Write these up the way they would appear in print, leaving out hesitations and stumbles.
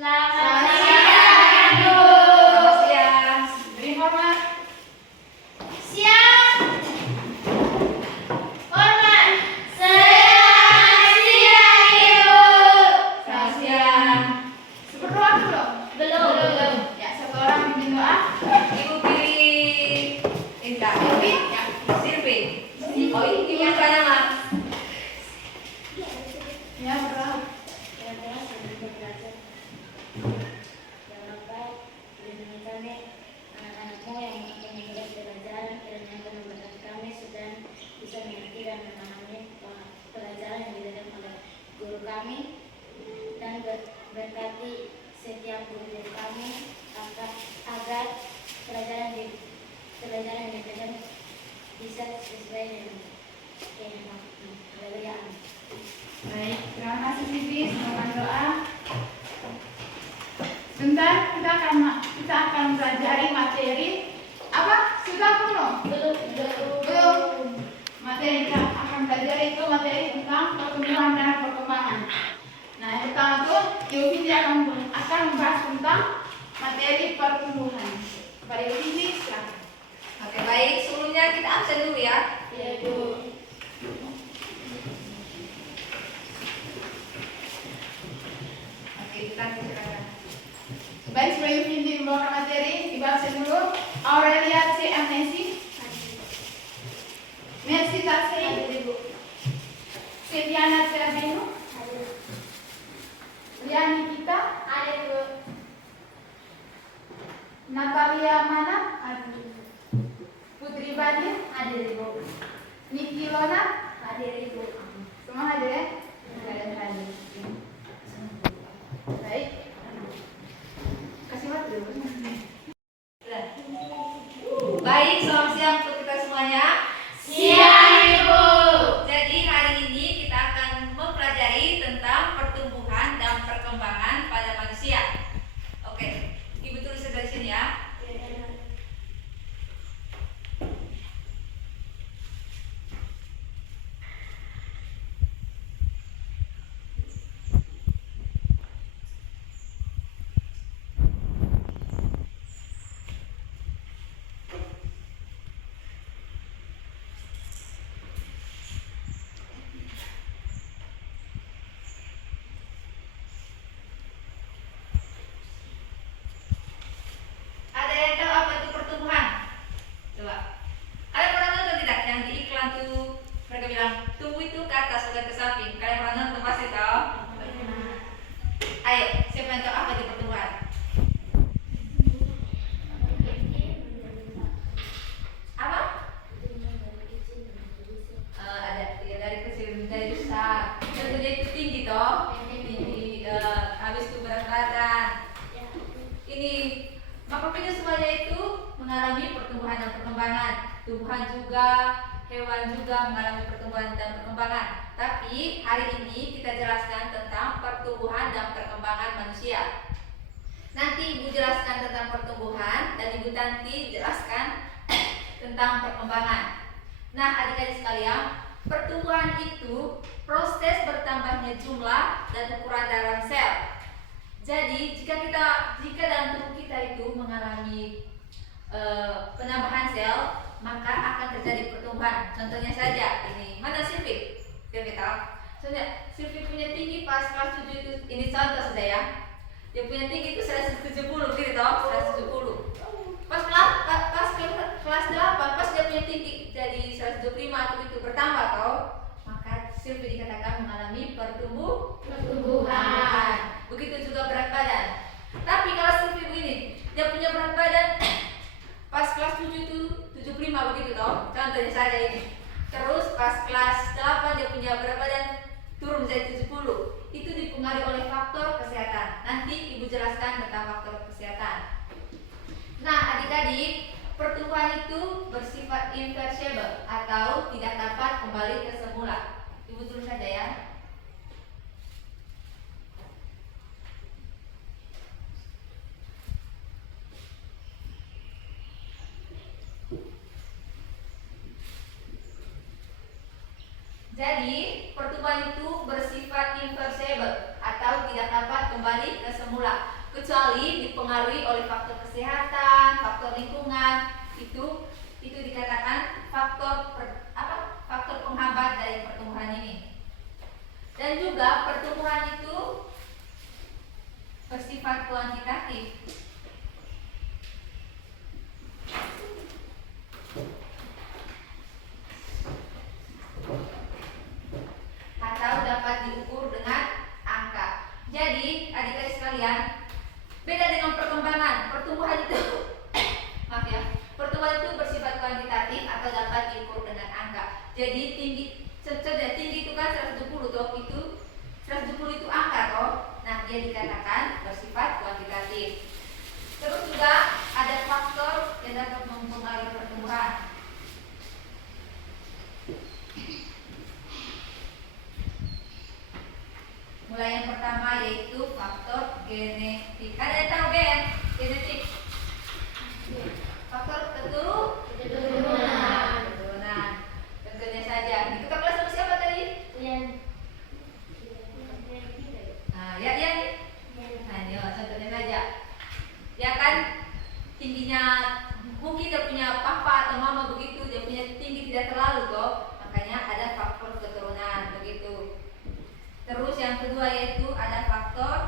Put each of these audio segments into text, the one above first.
Selamat siang, Ibu. Selamat siang. Beri hormat. Siang. Hormat. Selamat siang, Ibu. Selamat siang. Berdoa belum? Belum. Ya, satu orang pimpin doa. Ibu pilih Inka. Silvi? Ya, Silvi. Oh, ini yang mana, Mas? Ya, berdoa. Anak-anakmu yang mengingat pelajaran kiranya akan membantu kami sedang bisa mengerti dan memahami pelajaran yang diberikan oleh guru kami dan berkati setiap guru kami agar pelajaran yang diberikan bisa sesuai dengan kehendak. Haleluya. Baik, terima kasih Silvi. Semoga doa. Sebentar kita akan mempelajari materi apa? Sudah belum? Belum. Materi kita akan pelajari itu materi tentang pertumbuhan dan perkembangan. Nah, yang pertama tuh Ibu Fitri akan membahas tentang materi pertumbuhan. Pada Ibu Fitri, silakan. Oke, baik. Sebelumnya kita absen dulu ya. Iya, Bu. Oke, kita silakan. Baik, sebelum Ibu Fitri membawakan materi, Ibu absen dulu. Aurelia C. Amnesi, Mercy Tasei, Silviana C. Abenu, Liani Kita, Natalia Mana, Putri Badir, Niki Lona, semua hadir ya? Ada hadir. Baik. Kasih waktu dulu. Baik, selamat siang untuk kita semuanya. Siang, Ibu. Jadi hari ini kita akan mempelajari tentang pertumbuhan dan perkembangan pada manusia. Oke, Ibu tulis dari sini ya. Ada yang tahu apa itu pertumbuhan? Coba. Ada pernah nonton tidak yang di iklan tuh mereka bilang tumbuh itu ke atas bukan ke samping. Kalian pernah nonton pasti tahu. Ayo, siapa yang tahu apa itu pertumbuhan? Apa? Ada ya, dari kecil menjadi besar. Tentunya itu tinggi toh. Tinggi. Habis itu berat badan. Ini makhluk hidup semuanya itu mengalami pertumbuhan dan perkembangan. Tumbuhan juga, hewan juga mengalami pertumbuhan dan perkembangan. Tapi hari ini kita jelaskan tentang pertumbuhan dan perkembangan manusia. Nanti Ibu jelaskan tentang pertumbuhan dan Ibu Tanti jelaskan tentang perkembangan. Nah, adik-adik sekalian, pertumbuhan itu proses bertambahnya jumlah dan ukuran dalam sel. Jadi jika dalam tubuh kita itu mengalami penambahan sel, maka akan terjadi pertumbuhan. Contohnya saja ini, mana Silvi? Silvi tahu? Soalnya Silvi punya tinggi pas kelas 7 itu, ini contoh saja ya. Dia punya tinggi itu 170 gitu toh, 170. Pas kelas 8, pas dia punya tinggi jadi 125 atau itu bertambah toh, maka Silvi dikatakan mengalami pertumbuhan. Begitu juga berat badan. Tapi kalau Silvi begini, dia punya berat badan pas kelas 7 itu 75 begitu toh. Contohnya saja ini. Terus pas kelas 8 dia punya berat badan turun menjadi 70. Itu dipengaruhi oleh faktor kesehatan. Nanti Ibu jelaskan tentang faktor kesehatan. Nah, adik-adik, pertumbuhan itu bersifat irreversible atau tidak dapat kembali ke semula. Ibu tulis saja ya. Jadi, pertumbuhan itu bersifat irreversible atau tidak dapat kembali ke semula kecuali dipengaruhi oleh faktor kesehatan, faktor lingkungan. Itu dikatakan faktor penghambat dari pertumbuhan ini. Dan juga pertumbuhan itu bersifat kuantitatif. Atau dapat diukur dengan angka. Jadi, adik-adik sekalian, beda dengan perkembangan. Pertumbuhan itu maaf ya, pertumbuhan itu bersifat kuantitatif atau dapat diukur dengan angka. Jadi tinggi itu kan 170 toh, itu 170 itu angka toh. Nah, dia dikatakan bersifat kuantitatif. Terus juga ada faktor yang dapat mempengaruhi pertumbuhan. Mulai yang pertama yaitu faktor genetik. Ada yang tahu genetik? Faktor keturunan. Tentunya saja. Kita kelas sama siapa tadi? Nah, ya. Nah, contohnya saja. Ya kan, tingginya mungkin dia punya papa atau mama begitu, dia punya tinggi tidak terlalu toh, makanya ada faktor keturunan begitu. Terus yang kedua yaitu ada faktor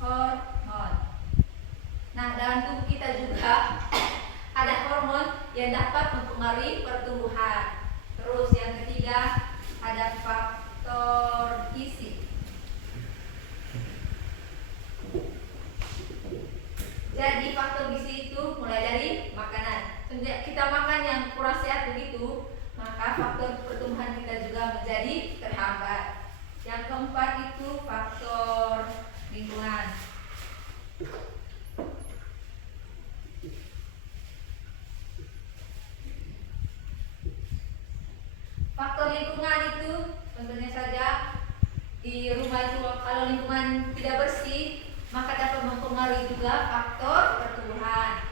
hormon. Nah, dalam tubuh kita juga ada hormon yang dapat mempengaruhi pertumbuhan. Terus yang ketiga ada faktor gizi. Jadi faktor gizi itu mulai dari makanan. Sejak kita makan yang kurang sehat begitu, maka faktor pertumbuhan kita juga menjadi terhambat. Yang keempat itu faktor lingkungan. Faktor lingkungan itu tentunya saja di rumah itu kalau lingkungan tidak bersih maka dapat mempengaruhi juga faktor pertumbuhan.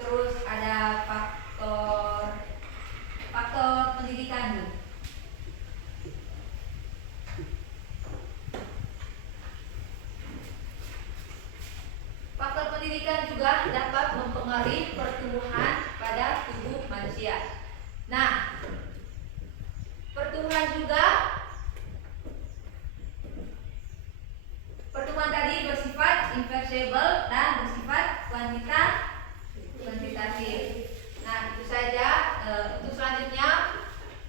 Terus ada faktor pendidikan. Faktor pendidikan juga dapat mempengaruhi pertumbuhan pada tubuh manusia. Nah, pertumbuhan tadi bersifat inversible dan bersifat kuantitatif. Nah, itu saja. Untuk selanjutnya,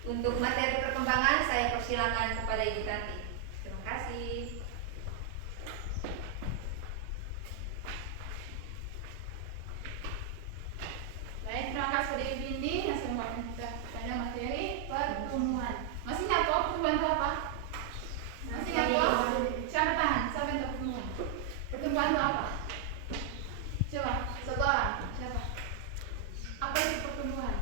untuk materi perkembangan saya persilakan kepada Ibu Tanti. Terima kasih. Baik, terima kasih Dek Bindi yang sudah membawakan kita pada materi pertumbuhan. Masih ingat toh pertumbuhan itu apa? Masih ingat toh? Siapa tahan? Siapa yang tahu pertumbuhan? Pertumbuhan itu apa? Coba, satu orang. Siapa? Apa itu pertumbuhan?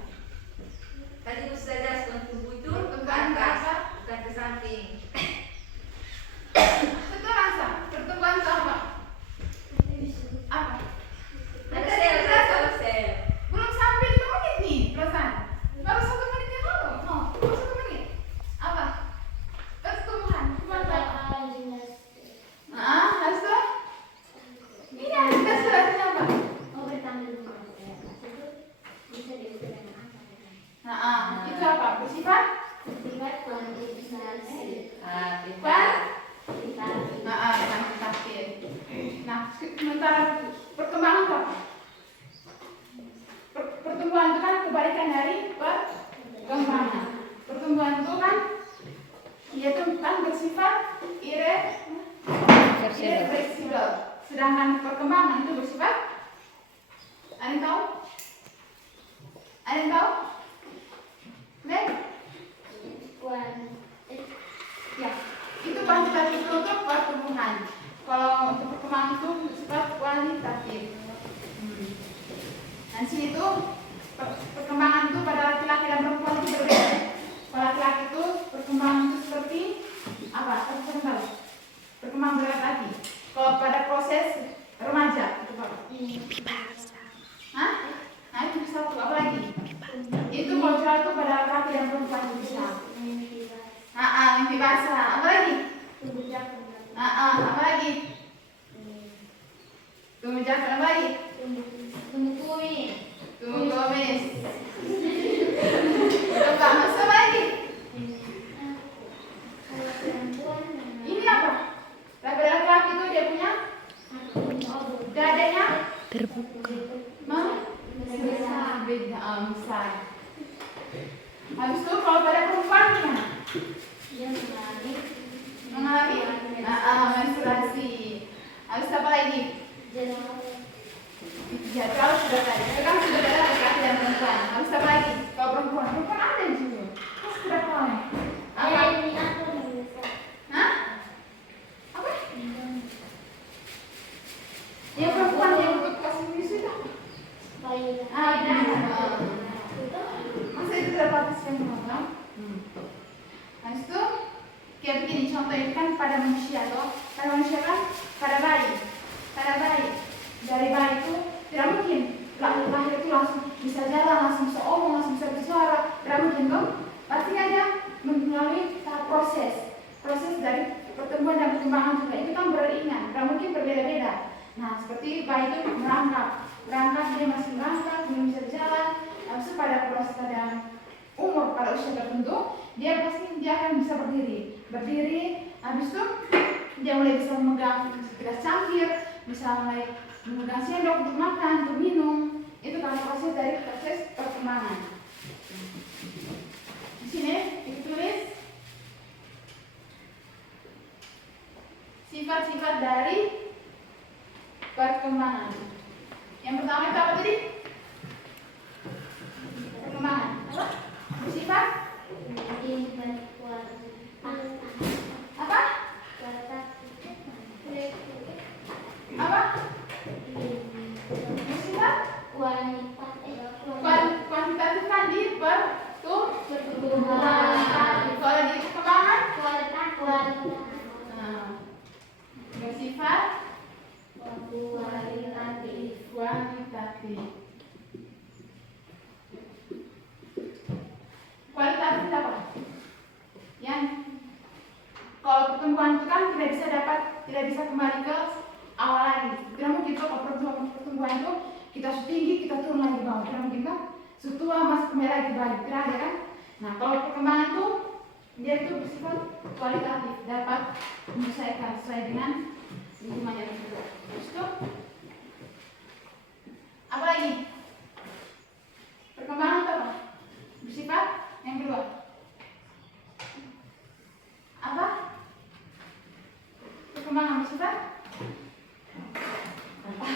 Tadi Bu sudah jelaskan tumbuh itu Pertumbuhan ke atas, apa? bukan ke samping. Satu orang sah. Pertumbuhan itu apa? Apa? Sel. Belum sampai 5 menit nih, perasaan. Baru 1 menit yang lalu. No, baru 1 menit. Apa? Pertumbuhan. Pertumbuhan itu apa? Harus tuh? Ini yang kita suratnya apa? Itu apa? Bersifat? Kuantitatif. Nah, sementara perkembangan itu apa? Pertumbuhan itu kan kebalikan dari perkembangan. Pertumbuhan itu kan dia itu kan bersifat irreversible. Sedangkan perkembangan itu bersifat, ada yang tahu? Ada yang tahu? Nek? Ya, itu kuantitatif untuk pertumbuhan. Kalau untuk perkembangan itu bersifat kualitatif. Dan sini itu perkembangan itu pada laki-laki dan perempuan itu berbeda. Kalau laki-laki itu perkembangan itu seperti apa? Perkembangan berlaki-laki. Kalau pada proses remaja itu apa? Hah? Nah itu bisa satu. Apa lagi? Itu kontrol itu pada laki-laki dan perempuan itu bisa. Mimpi basah. Apa lagi? Apa lagi? Tumbuh jangan lagi. Tumbuh kumis. Tumbuh kumis. Kembang apa lagi? Kalau perempuan Ini apa? Laki-laki itu dia punya dadanya besar. Besar. Habis itu kalau pada perempuan gimana? dia Mengalami menstruasi. Habis apa lagi? Ya, kalau sudah tadi, kan sudah ada laki-laki dan perempuan. Habis apa lagi? Kalau perempuan ada juga. Terus berapa? Apa? Hah? Apa? Yang perempuan yang untuk kasih menyusui itu apa? Masa itu tidak bagus kan teman-teman? Habis itu kayak begini contoh ini kan pada manusia toh. Pada manusia kan pada bayi dari bayi itu tidak mungkin lahir itu langsung bisa jalan, langsung bisa omong, langsung bisa bersuara, tidak mungkin toh. Pasti ada melalui tahap proses dari pertumbuhan dan perkembangan juga. Itu kan beriringan, tidak mungkin berbeda-beda. Nah seperti bayi itu merangkak dia masih merangkak, belum bisa berjalan. Habis itu pada proses pada usia tertentu dia akan bisa berdiri. Habis itu dia mulai bisa memegang gelas cangkir, bisa mulai memegang sendok untuk makan, untuk minum. Itu kan proses perkembangan. Di sini ditulis sifat-sifat dari perkembangan. Yang pertama itu apa tadi? Perkembangan. Apa? Bersifat? Apa? Apa? Bersifat? Kuantitatif kan di pertumbuhan. Kalau di perkembangan? Bersifat? Kualitatif. Kualitatif apa? Yang kalau pertumbuhan itu kan tidak bisa kembali ke awal lagi. Tidak mungkin kalau pertumbuhan itu kita tinggi, kita turun lagi ke bawah. Tidak mungkin kan? Setua masuk kembali lagi balik. Tidak ada kan? Nah kalau perkembangan itu dia itu bersifat kualitatif, dapat menyesuaikan sesuai dengan lingkungannya tersebut. Terus itu apa lagi? Perkembangan itu apa? Bersifat yang kedua. Apa? Perkembangan bersifat apa?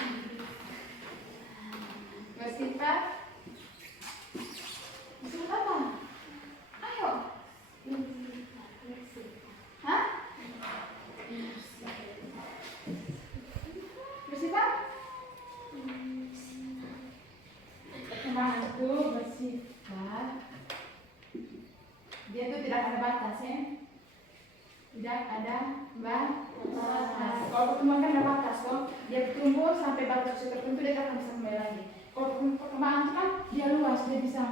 Bersifat apa? Ayo. Hah? Bersifat? Perkembangan itu bersifat dia itu tidak ada batas ya. Tidak ada batas. Kalau pertumbuhan kan ada batas toh. Dia bertumbuh sampai batas usia tertentu dia akan bisa kembali lagi. Kalau perkembangan itu kan dia luas, dia bisa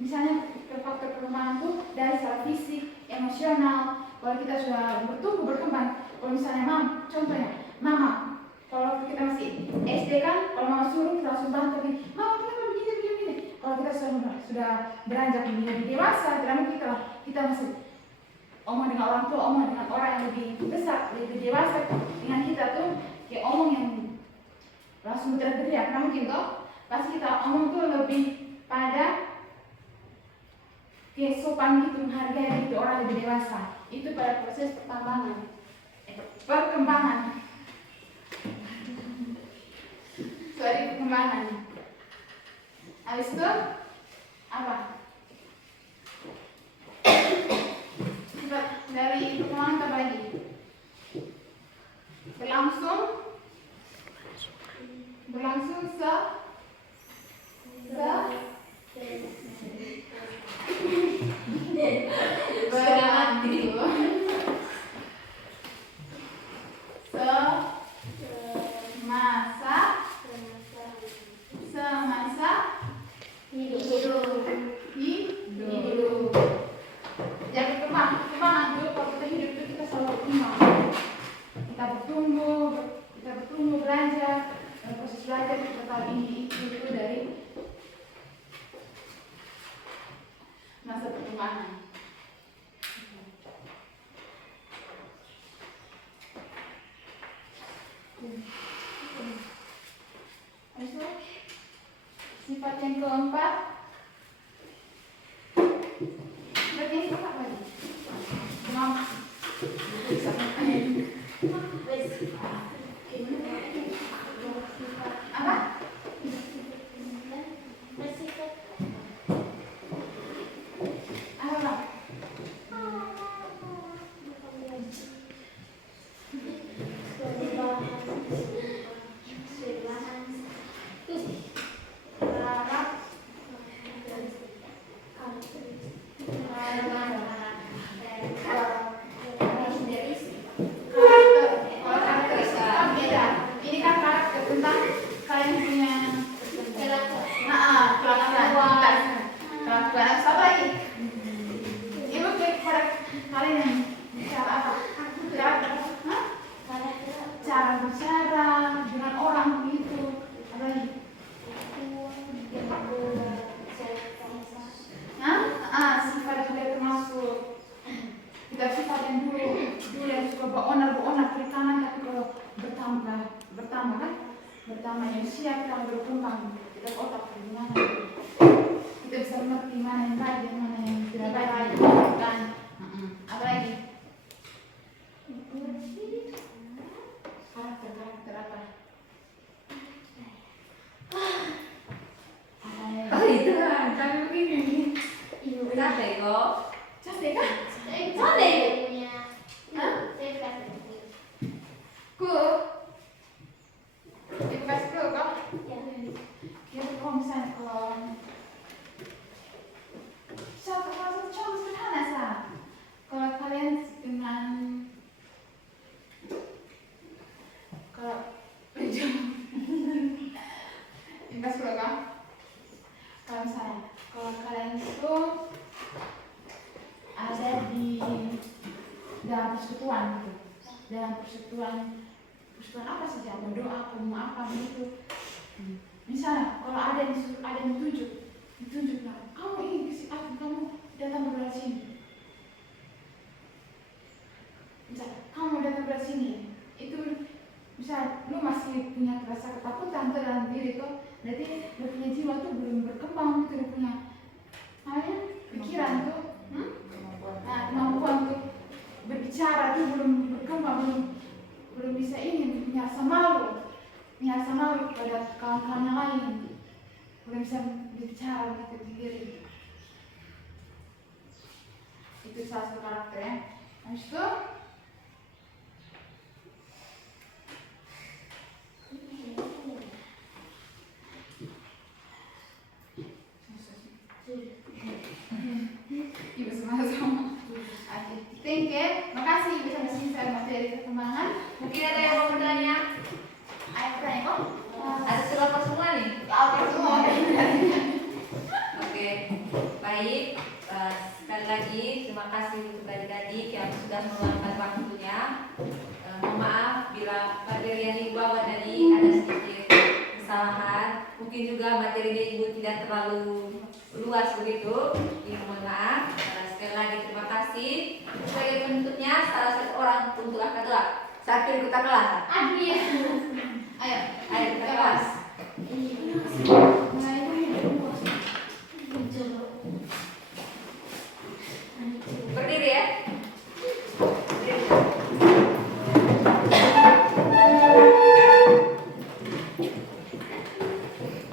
misalnya faktor perkembangan itu dari secara fisik, emosional. Kalau kita sudah berkembang, kalau misalnya contohnya mama, kalau kita masih SD kan, kalau mama suruh kita langsung bantah nih, mama kenapa begini. Kalau kita sudah beranjak menjadi dewasa, tidak mungkin kita masih omong dengan orang tua, omong dengan orang yang lebih besar, lebih dewasa dengan kita tuh kayak omong yang langsung berteriak-teriak, tidak mungkin toh. Pasti kita omong tuh lebih pada kayak sopan gitu, menghargai gitu orang lebih dewasa. Itu pada proses perkembangan. Sorry, perkembangan. Habis itu apa? Sifat dari perkembangan apa lagi? Berlangsung semasa hidup. Jadi perkembangan dulu kalau kita hidup itu kita selalu berkembang. Kita bertumbuh, beranjak. Habis itu sifat yang keempat. Sifat yang keempat apa lagi? Kenapa? Apa? Bersifat Apa? Cara bicara dengan orang begitu. Apa lagi? Sifat juga termasuk. Kita sifat yang dulu yang suka beronar kiri kanan, tapi kalau bertambah yang usia kita berkembang, kita otak bagaimana? Kita bisa mengerti mana yang baik dan mana yang tidak baik, kan? Apa lagi? Karakter apa? Oh itu kan, tapi begini. Capek kok. Cantik kan? punya Hah? saya kasih Cool. Itu pasti cool kok. ya. Ya kalau misalnya kalau satu contoh sederhana sah. Kalau kalian dengan kalau Ingat dulu kan? Kalau misalnya kalau kalian itu ada di dalam persekutuan gitu, dalam persekutuan apa saja, mau doa, mau apa begitu. Misalnya kalau ada yang ditunjuk lah, kamu ini kasih aku, kamu datang berdoa sini. Misal kamu datang berdoa sini, itu misal lu masih punya rasa ketakutan dalam diri tuh, berarti lu punya jiwa tuh belum berkembang gitu, lu punya pikiran tuh, kemampuan tuh berbicara tuh belum berkembang, belum bisa ini, punya rasa malu pada kawan-kawan yang lain, belum bisa berbicara gitu sendiri. Itu salah satu karakter ya. Habis itu Ibu sama-sama. Oke, thank you. Makasih Ibu sampai sini saya materi perkembangan. Mungkin ada yang mau bertanya? Ayo bertanya kok. Ada surat semua nih? Oke semua. Oke, baik. Sekali lagi terima kasih untuk adik-adik yang sudah meluangkan waktunya. Mohon maaf bila materi yang dibawa tadi ada sedikit kesalahan. Mungkin juga materinya Ibu tidak terlalu luas begitu. Mohon maaf. Sekali lagi terima kasih. Sebagai penutupnya salah satu orang untuk angkat doa. Sakit kita kelas. Aduh ya. Ayo Ayo kita kelas. Berdiri ya. Berdiri.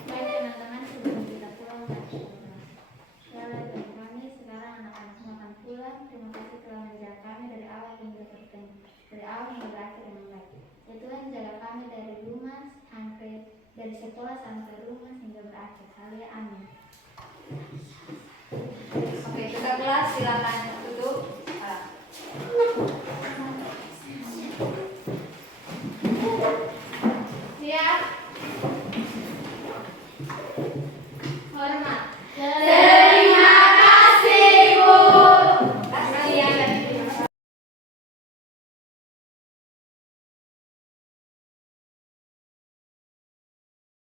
Baik teman-teman, sebelum kita pulang dari kami sekarang anak-anak makan pulang. Terima kasih telah menjaga kami dari awal hingga berakhir dengan baik. Ya Tuhan, jaga kami dari sekolah sampai rumah hingga berakhir. Haleluya, amin.